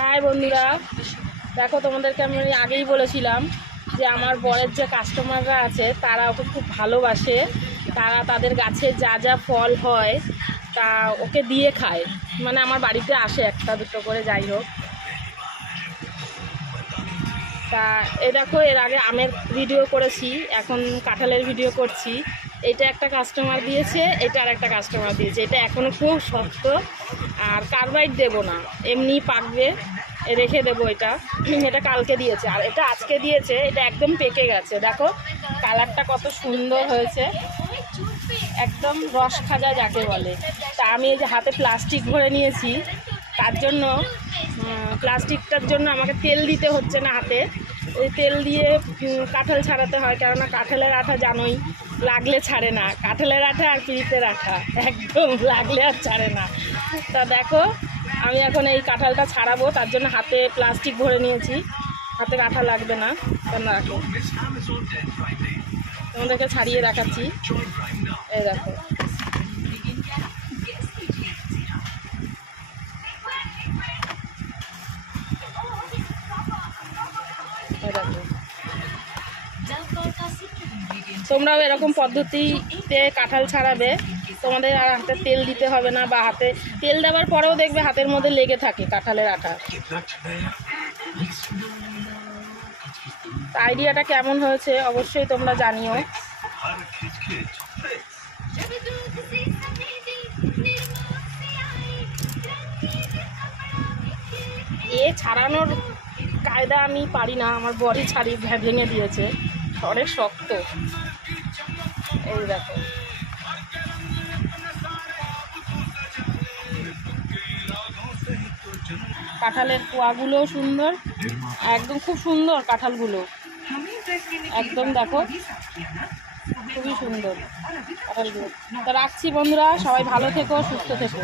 High বন্ধুরা, দেখো তোমাদেরকে আমি আগেই বলেছিলাম যে আমার বরের যে কাস্টমাররা আছে তারা ওকে খুব ভালোবাসে। তারা তাদের গাছে যা যা ফল হয় তা ওকে দিয়ে খায়, মানে আমার বাড়িতে আসে একটা দুটো করে, যাই হোক। তা এই দেখো, এর আগে আমের ভিডিও করেছি, এখন কাঁঠালের ভিডিও করছি। এটা একটা কাস্টমার দিয়েছে, এটা আর একটা কাস্টমার দিয়েছে। এটা এখনও খুব শক্ত, আর কার্বাইড দেবো না, এমনি পাকবে, রেখে দেবো। এটা কালকে দিয়েছে, আর এটা আজকে দিয়েছে। এটা একদম পেকে গেছে, দেখো কালারটা কত সুন্দর হয়েছে, একদম রস খাজা যাকে বলে। তা আমি এই যে হাতে প্লাস্টিক ভরে নিয়েছি, তার জন্য প্লাস্টিকটার জন্য আমাকে তেল দিতে হচ্ছে না হাতে। ওই তেল দিয়ে কাঁঠাল ছাড়াতে হয়, কেননা কাঁঠালের আঠা জানোই লাগলে ছাড়ে না। কাঁঠালের আঠা আর পিঁড়িতের আঠা একদম লাগলে আর ছাড়ে না। তা দেখো, আমি এখন এই কাঁঠালটা ছাড়াবো, তার জন্য হাতে প্লাস্টিক ভরে নিয়েছি, হাতের আঠা লাগবে না। কেন রাখো, তোমাদেরকে ছাড়িয়ে দেখাচ্ছি। এই দেখো, তোমরাও এরকম পদ্ধতিতে কাঁঠাল ছাড়াবে, তোমাদের আর হাতে তেল দিতে হবে না, বা হাতে তেল দেওয়ার পরেও দেখবে হাতের মধ্যে লেগে থাকে কাঁঠালের আঠা। আইডিয়াটা কেমন হয়েছে অবশ্যই তোমরা জানিও। ছাড়ানোর কায়দা আমি পারি না, আমার বডি ছাড়ি ভেঙে দিয়েছে, অনেক শক্ত। এই দেখো, কাঁঠালের কোয়াগুলোও সুন্দর, একদম খুব সুন্দর কাঁঠালগুলো, একদম দেখো খুবই সুন্দর কাঁঠালগুলো। তো রাখছি বন্ধুরা, সবাই ভালো থেকো, সুস্থ থেকো।